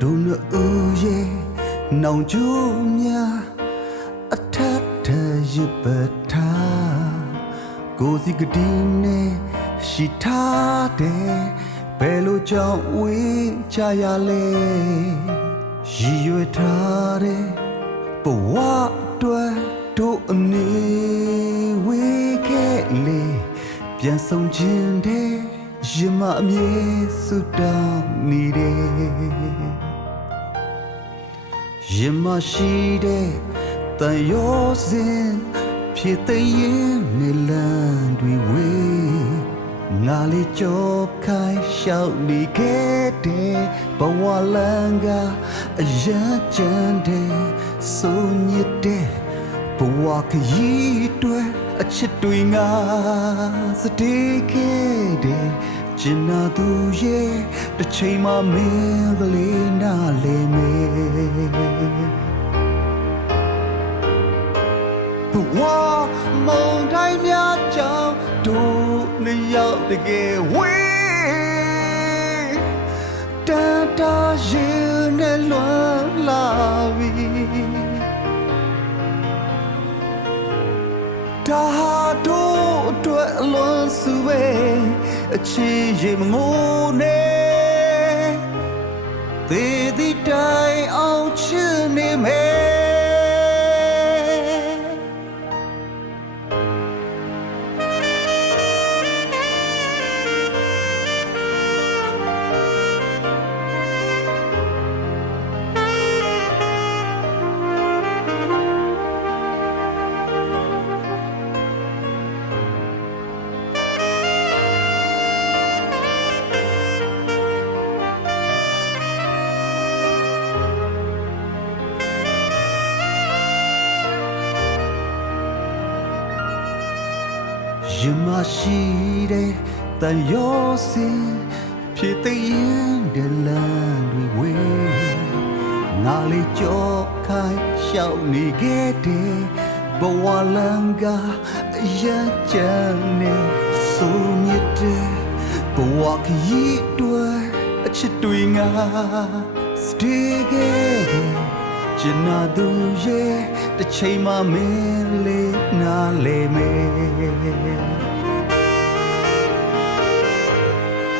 ဒုနဦးရဲ့နောင်ကျိုးများအထက်ထရပထားကိုစီကတိနဲ့ရှိထားတယ်ဘယ်လိုကြောင့်ဝေးချရလဲရည်ရွယ်ထားတဲ့ဘဝအတွက်တို့အနေဝေးခဲ့လေပြန်ဆောင်ခြင်းတဲ့ရမအမြဲစွတောင်းနေတယ်ရမရှိတဲ့တန်ရောစင်ဖြစ်တဲ့ရင်နေလန်းတွေဝေးငါလေးကြောခိုင်းရှောက်နေခဲ့တဲ့ဘဝလန်းကအရာချမ်းတဲ့ဆိုညစ်တဲ့ဘဝခရီးတွေအချစ်တွေငါစတေးခဲ့တဲ့ကျင်နာသူရဲ့တစ်ချိန်မှမင်းကလေးနာလေမေဘဝမုန်တိုင်းများကြောင့်တို့နှစ်ယောက်တကယ်ဝေးတန်တာရင်နဲ့လွမ်းလာပြီဒါဟာတို့အတွက်အလွန်စုပဲအချီရေမငိုနဲ့သေသည့်တိုင်အောင်ချစ်နေမယ်ရမရှိတဲ့တန်ရောစင်ဖြစ်တဲ့ရင်ဒလန်တွေဝေးငါလေးကြောခိုင်းရှောက်နေခဲ့တဲ့ဘဝလန်းကအရာချမ်းနေဆိုညစ်တဲ့ဘဝခရီးတွေအချစ်တွေငါစတေးခဲ့တဲ့ကျင်နာသူရဲ့တစ်ချိန်မှမင်းလေးနာလေမေ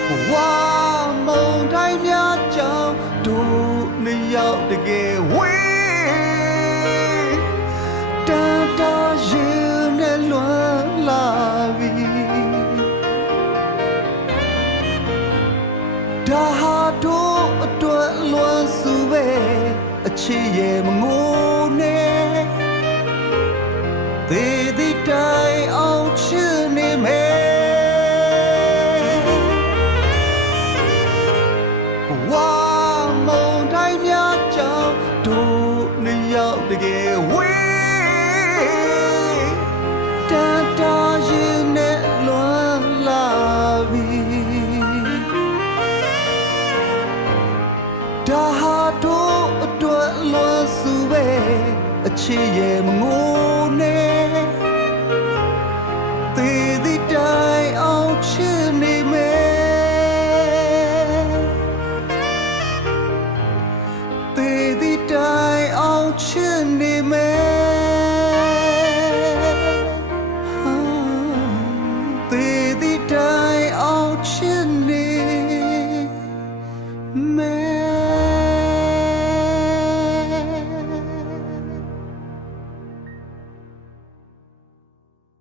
ဘဝမုန်တိုင်းများကြောင့်တို့နှစ်ယောက်တကယ်ဝေးတန်တာရင်နဲ့လွမ်းလာပြီဒါဟာတို့အတွက်လွန်စုပဲအချစ်ရဲ့မငိုနဲ့သေသည့်တိုင်အောင်ချစ်နေမယ်ဘဝမုန်တိုင်းများကြောင့်တို့နှစ်ယောက်တကယ်ဝေးတန်တာရင်နဲ့လွမ်းလာပြီဒါဟာတို့အတွက်လွန်စုပဲအချစ်ရဲ့မငို